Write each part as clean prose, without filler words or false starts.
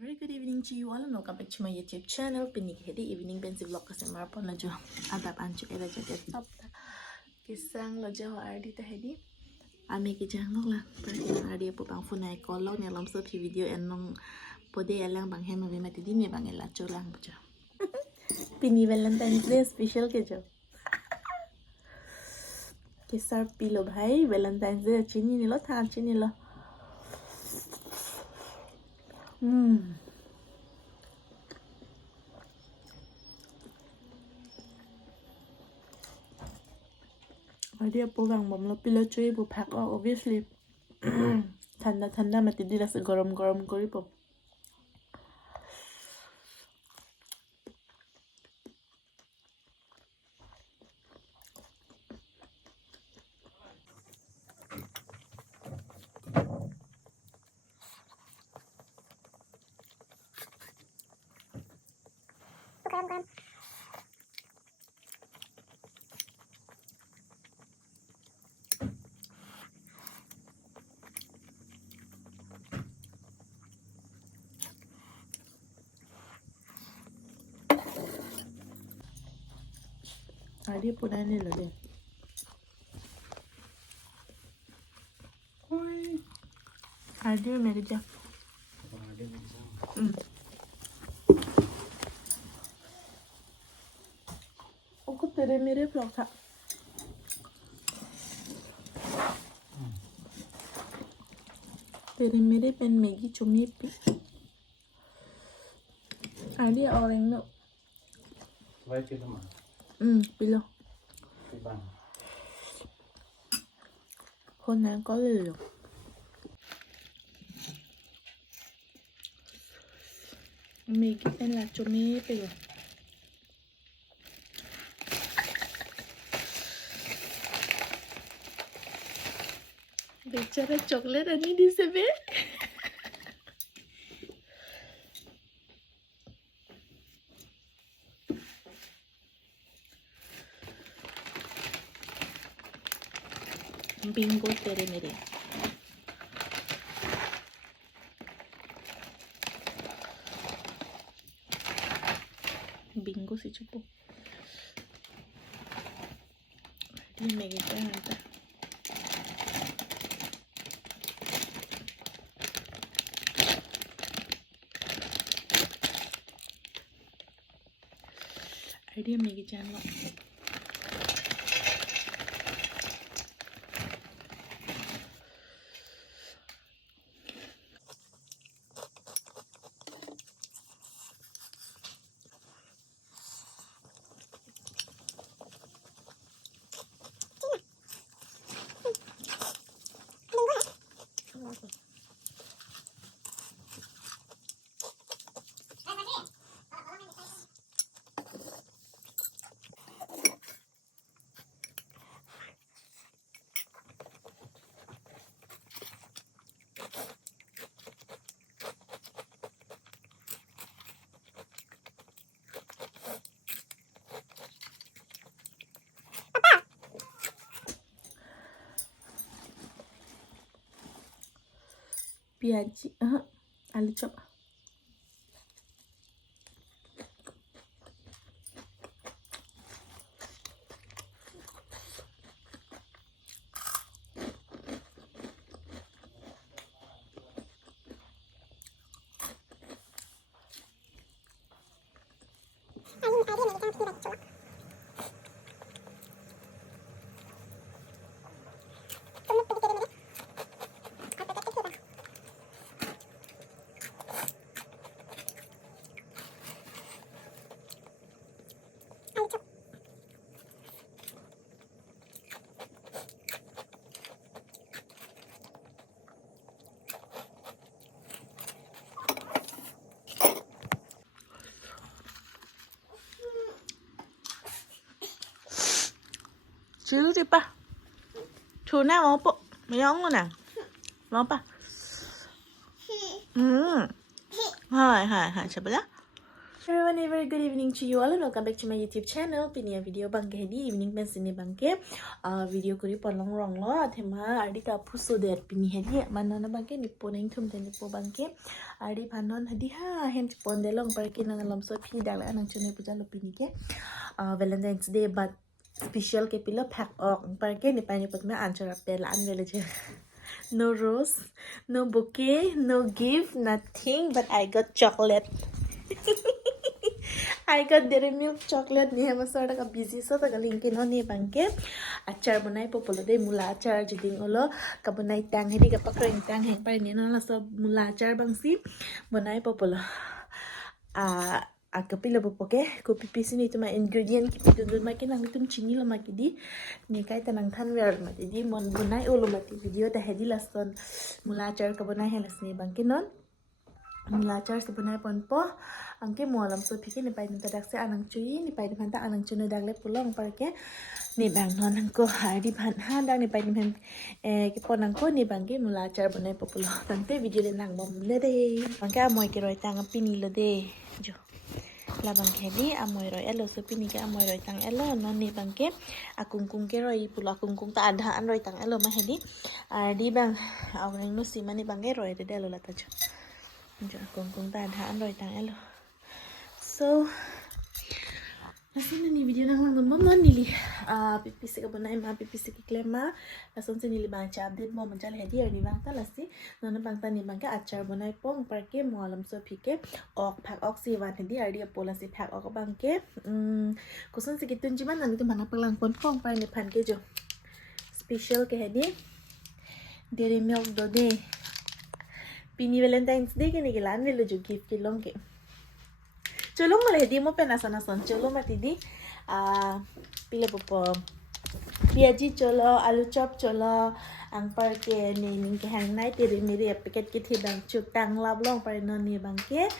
very good evening to you all and welcome back to my YouTube channel. Pinighead evening bensi vlog kasi marapon la jo adap ancho era jaga top kisang la jo ardi ta hedi ame ki jang nok la per ki ardi po bang phone ai call log ne lam so thi video en nong pode elang bang hem me mati di me bang ela cho lang jo pini Valentine day special ke jo kisar pilo bhai Valentine day chini ni lo than chini lo Idea po bang bom lo pilo choy po pack obviously thanda mati dila se gorom kori po Garam. Idea po na nila din idea मेरे जा ओको तेरे मेरे vlog था तेरे मेरे pen Maggi चुमी पी idea orang no Vai ke sama. pilo Ibang. คนนั้นก็เลยมีกี่เป็นละจุมีไปเลยBicara coklat ani di sebe Bingo tere mere Bingo si chupo Dia mega canta Idea mega channel Piaji, ali coba. Chứ đi ba Chú nào mà bộ mấy ông rồi nè Nó ba Hỏi chả bớt Everyone, a very good evening to you all and welcome back to my YouTube channel. Pinia video bangke hedi evening pen sini bangke video kuri polong rong lo athema adi ka puso der pini hedi manana bangke nipo neng thum den nipo bangke adi panon hedi ha hen pon delong parki nang lom so phi dal anang chune puja lo pini ke Valentine's Day but special ke pilo pack ok parke ni pani potme answer apel an vele je. No rose, no bouquet, no gift, nothing, but I got chocolate. I got dairy milk chocolate ni hema sort of busy so taga linkin ho ni bangke achar bunai popolo de mula achar juding olo kabunai tang hedi ka pakreng tang heng pa ni no la so mula achar bangsi bunai popolo kapila popoke ko pipisi ni tuma ingredient ki pidun ma kinang tum chini lo makidi ni kai tanang than wer ma di mon bunai olo mati video ta hedi laston mula achar kabunai helas ni bangke non mula achar se bunai ponpo angke mualam so phike ni pai tadak se anang chui ni pai phanta anang chunu dagle pulong parke ni bang non angko hari phan ha dang ni pai phan ki ponang ko ni bangke mula achar bunai populo tante video le nang bom le de angke amoy ki roi tang pini lo de jo la bangke di amoy roi elo so pini ke amoy roi tang elo non ni bangke akungkung ke roi pulo akungkung ta adha an roi tang elo ma hedi di bang awreng no si mani bangke roi de elo la ta jo jo akungkung ta adha an roi tang elo. So, lason ni video nang lang mom non nili pipisi ka bunai ma pipisi ki klema lason se nili bang cha update mo manjal hedi ni bang ta lasi non bang ta ni bang ka achar bunai pong parke moalam so phike ok phak ok si wan hedi ari pola si phak ok bang ke kuson se kitun jiman nang tu mana pelang pon pong pa ni phan ke jo special ke hedi dairy milk do de pini Valentine's Day ke ni ke lan velo jo gift ke long ke Chulong malay di mo penasan chulong matidi pila po piaji cholo alu chop cholo ang parke ni ke hang nai tiri miri paket ke thidang chutang lablong par non ni bangke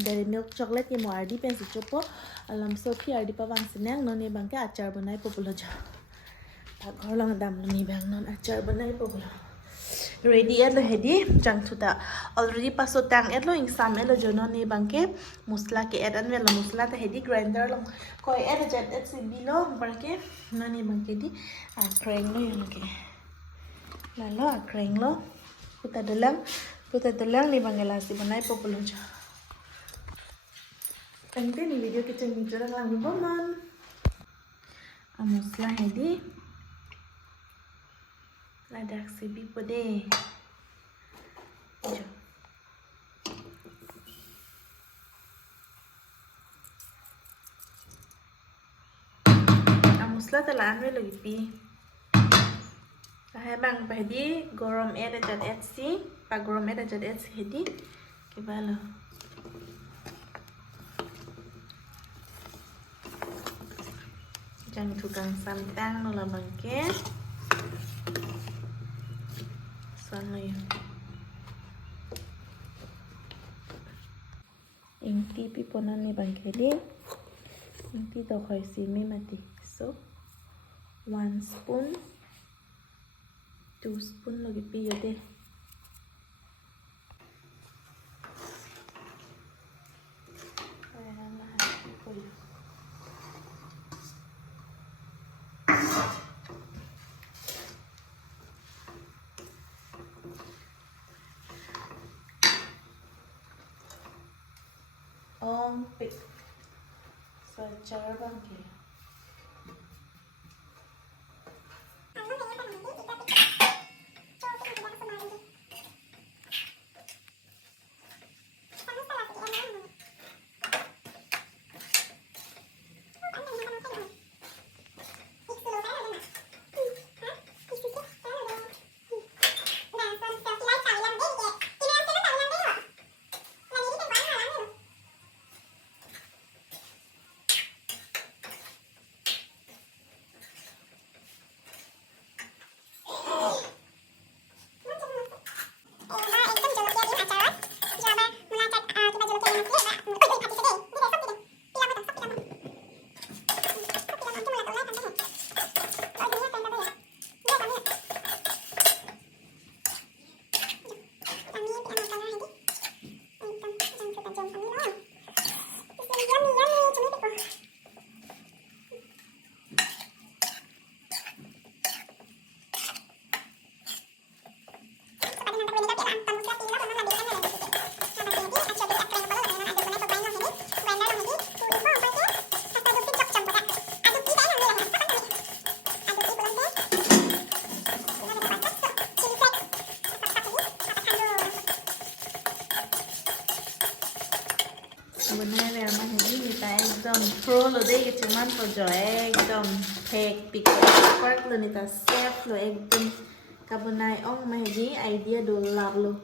dairy milk chocolate ke mo ardi pen su chopo alam so phi ardi pa bang sinang non ni bangke achar banai populo ja ta ghorlang dam ni bang non achar banai populo ready at lo hedi jang thuta already paso tang at lo insam elo jono ni bangke musla ke at an velo musla ta hedi grinder lo koi at jet at si bilo bangke no ni bangke di kreng lo yo ke la lo kreng lo puta dalang ni bangela si banai populo jo tante ni video ke chang jora lang ni bomon musla hedi ladak sibi pode jo musla talaan me lagi pi kahe bang pahdi gorom eda jad etsi pa gorom eda jad etsi hedi ke balo jang tukang santang no la bangke sana yun ingti pi ponan ni bangke di ingti to khoi si me mati so 1 spoon 2 spoon lagi pi yode pick so cara bangke bữa nay về mà hình như người ta एकदम pro rồi đấy cái chữ man pro giỏi एकदम thiệt bị quát rồi người ta xếp rồi एकदम cái bữa nay ông mà hình như idea đồ lạp luôn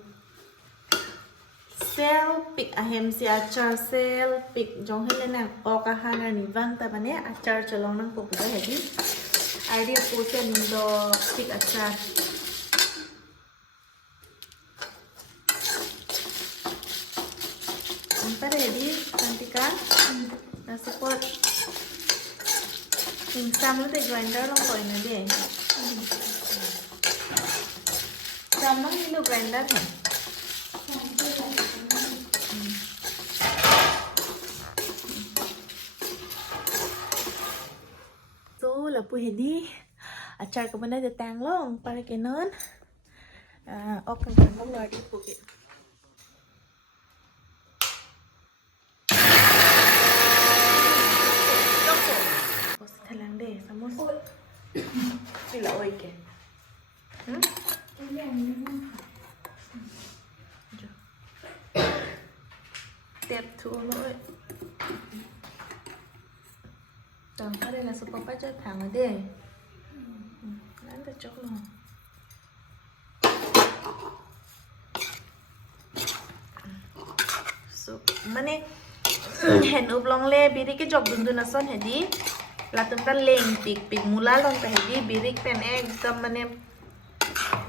sel pick ahem si achar sel pick jong hele nang oka hana ni vang ta bane achar cholong nang po puja hedi idea po se do pick achar Antar hedi Santika na support sam lo te grinder long koi na de sam long ni lo grinder hai là bùi hình đi achar của mình đã được tàng luôn para cái nón ok cần không lời đi phụ kiện thật lắng để sao muốn thì là ôi kìa đẹp thua lỗi Tầm ở đây là super phát cho thẳng ở đây Lãn được chốc luôn Mane Hẹn ụp lòng lê Biri cái chọc đừng đừng son hẹn đi Là tụm ta lên Pik pik mula lòng ta hẹn đi Biri pen egg Tầm mane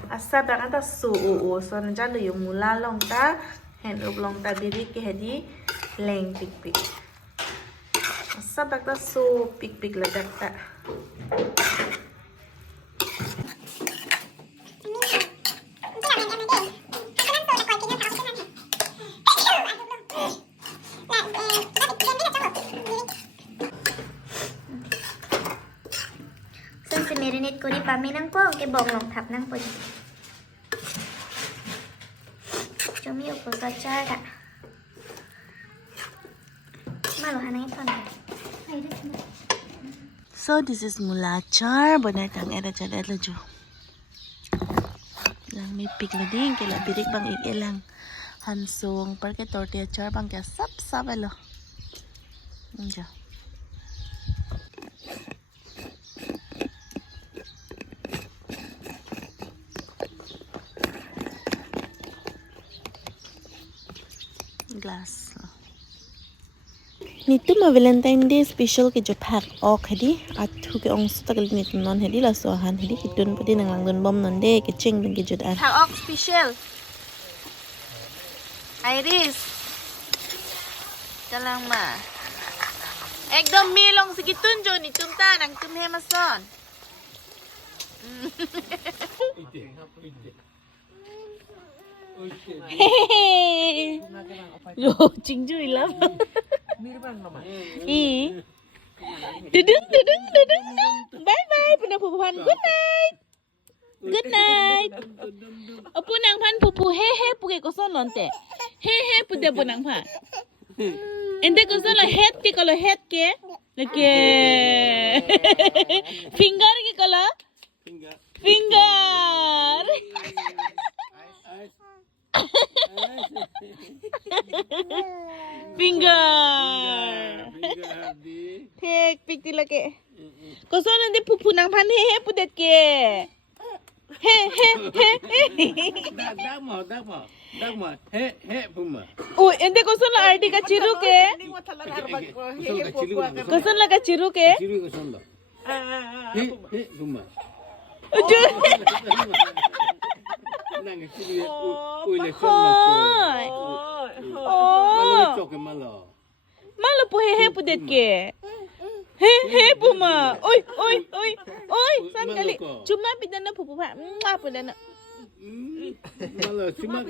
Asa ta kan ta su u son ja lưu mula lòng ta Hẹn ụp lòng ta Biri cái hẹn đi Lên pik pik Sabak ta so pik la dakta. Sơn sẽ marinate ko di pami nang po cái bong lòng thap nang po. Chumi upo sa char ka. Malo hanay pa na. So this is mula char bonai tang era chada la jo. Lang mi pik la ding ke la birik bang ik elang. Han song par ke tortilla char bang ke sap elo. Jo. Glass. Nitu ma Valentine Day special ke jo pack ok hedi athu ke ong stagal nitu non hedi la so han hedi kitun padi nang lang don bom non de ke ching ding ke jod ar pack ok special Iris dalang ma ekdom mi long sikitun jo ni tumta nang tum he ma son Yo chingju lắm Dudung Bye bye Punang pupuhan Good night Good night Punang pan pupu He puke koson lonte He pute punang pan Ente koson lo head ke kalau head ke Lake Finger ke kalau Finger Finger Tek pik tila ke Koso nanti pupu nang pan he pudet ke He puma Oh ente koso la ardi ka chiru ke Koso la ka chiru ke He puma Malo po he pudet ke He puma Oi san kali cuma pidana pupu pa pidana cuma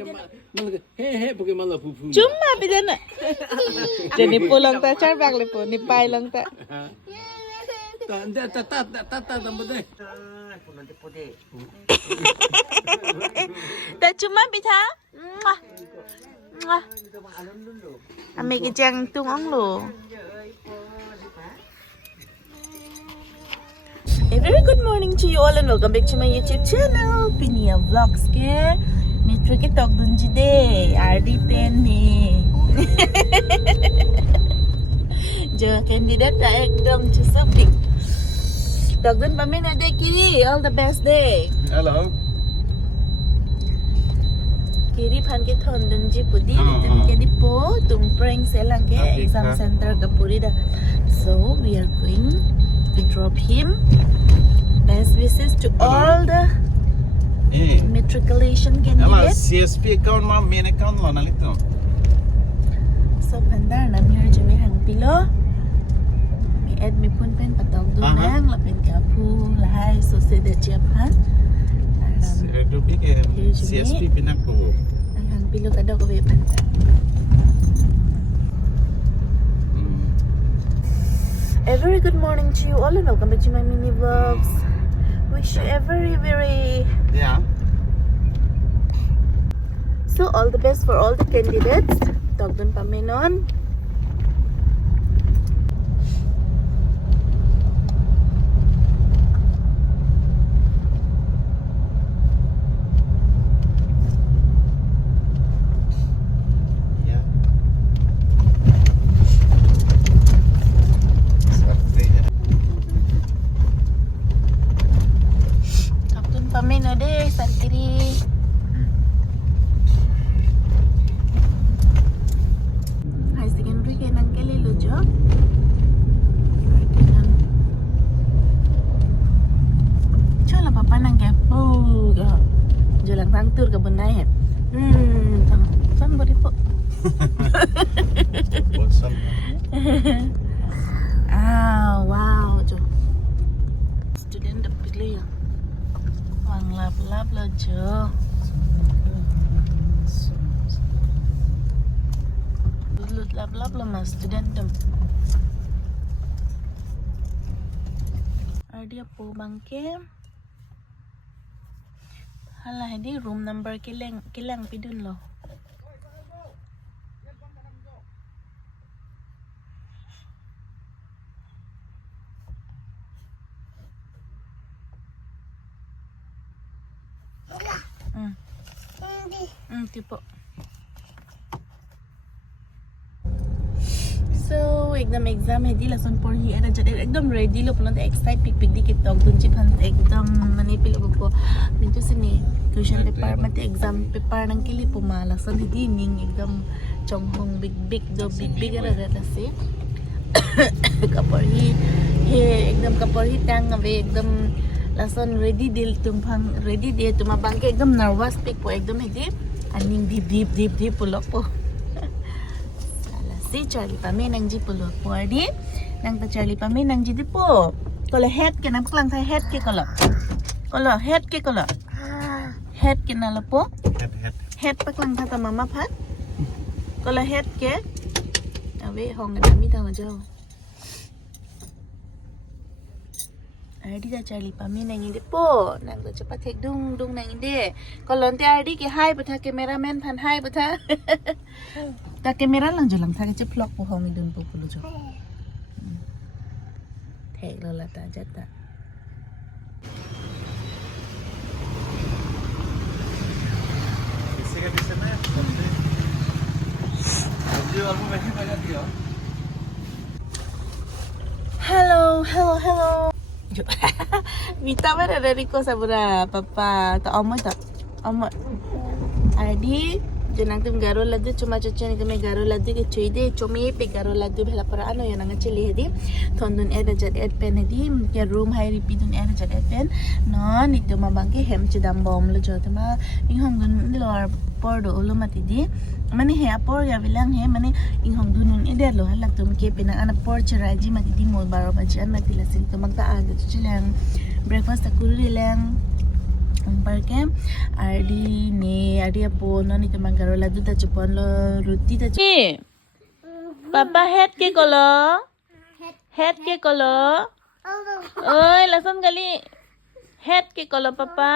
pidana jadi pulang ta char bag le po ni pai lang ta ta cuma pita ame ki jang tung ong lo A very good morning to you all and welcome back to my YouTube channel Pinia Vlogs ke Mitro ke tok dunji de RD pen ni candidate ka ekdom chisapik. Dagdan pa min ade kiri, all the best day. Hello. Kiri pan ke thon dun ji pudi litin ke di po tum prank selang ke exam center ka puri da. So we are going to drop him. Best wishes to all the matriculation candidates. CSP account main account lo na lito. So pandar nam here jeme hang pilo. Mi add mi pun pen patog du nang la pen ka pu la hai so se de Japan. Itu big CSP pinak ko. Ang hang pilo ka daw ko be pandar. A very good morning to you all and welcome back to my mini vlogs. Wish you a very Yeah. so all the best for all the candidates. Togdon pamenon. Yeah. Togdon pameno de sarkiri. High secondary kay nang kelilo jo. Chola papa nang ke po ga. Jo lang tang tur ka bunay het. San bari po. Bosan. Wow jo. Student da pilih ya. Wang lap lo jo. Lut lap lo mas student dam. Dia po bangke. Hala hindi room number kilang pidun lo. Tipo. So, exam है दिला सन पर ही era jadi एकदम ready lo pulang excite pik dikit tog dun chip han एकदम manipil ko mintu sini question paper mati exam paper nang kili pumala san di ning एकदम chonghong big era rata se kapor hi he एकदम kapor hi tang ave एकदम lason ready deal tumpang ready dia tumabang ke एकदम nervous pik po एकदम hedi aning deep pulok po. Si Charlie pami nang ji pulo puardi nang ta Charlie pami nang ji dipo kala head ke nang klang thai head ke kala head ke nalapo head pa klang tha ta mama phat kala head ke ave hong na mi ta jo Ardi ta Charlie pami nang ide po nang ta chapa thek dung nang ide kolon te Ardi ke hai patha cameraman phan hai patha ta camera lang jo lang thake che vlog po hong idun po pulo jo thek lo la ta jata Isi ka bisa na. Audio album mehi baja diyo. Hello Mita ba dari ko sa bura papa ta omot Ardi janang tum garo laddu cuma cucian itu me garo laddu ke cuy de cumi pe garo laddu bela para ano yang nang cili hedi thondun era jat ed pen hedi ke room hai ripidun era jat ed pen non itu ma bangke hem chidam bom lo jot ma inghong dun lor por do lo mati di mane he apor ya bilang he mane inghong dun eder lo halak tum ke pinang anak por charaji mati di mo baro bajan mati lasil tum magta ada chilang breakfast takuri lang Barke Ardi apo non itu magaro ladu ta chupon lo ruti ta Papa head ke kolo oi lasan gali head ke kolo papa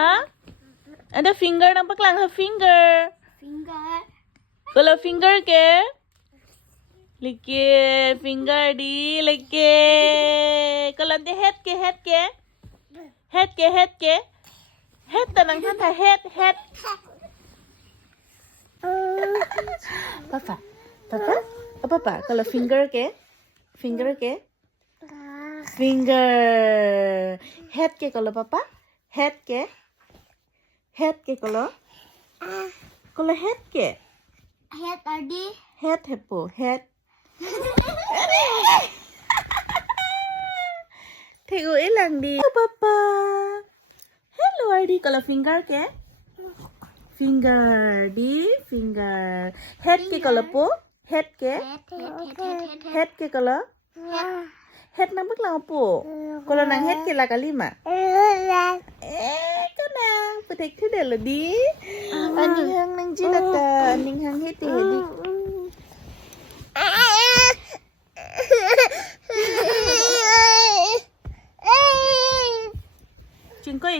ada finger nampak lang ha finger kolo finger ke like finger di like kolo de head ke head tanang kata head papa kalau finger ke finger head ke kolo papa head ke kolo head ke Head tadi. head hepo head Thego ilang di papa hello Ardi kolo finger ke finger di finger head ke kolo po head ke head ke kolo head nang baklang po kolo nang head ke la kalima kanang petek tu dah di aning hang nang jilat aning hang heti hedi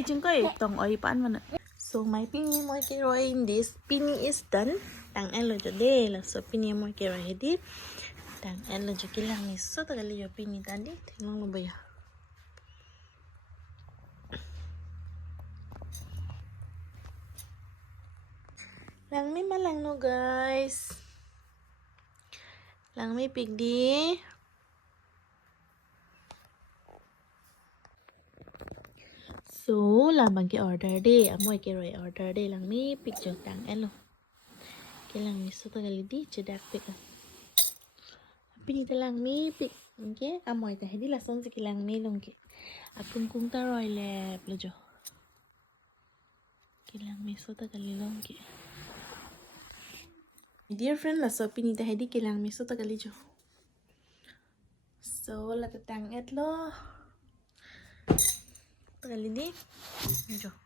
Chingkoy tong oi pan mana so my pini moi ke roi in this pini is done tang elo jode la so pini moi ke roi hedi tang elo jo kilang ni so tagali yo pini tadi tengong lo baya lang mi malang no guys lang mi pig di so lamang ke order de amoy ke roi order de lang mi pig jo tang elo kilang mi so tagali di jedak pig pini talang mi pig okay amoy ta hedi lason si kilang mi long ke akung kung ta roi le lo jo kilang mi so tagali long ke dear friend la so pini ta hedi kilang mi so tagali jo so la tatang et lo tagali di jo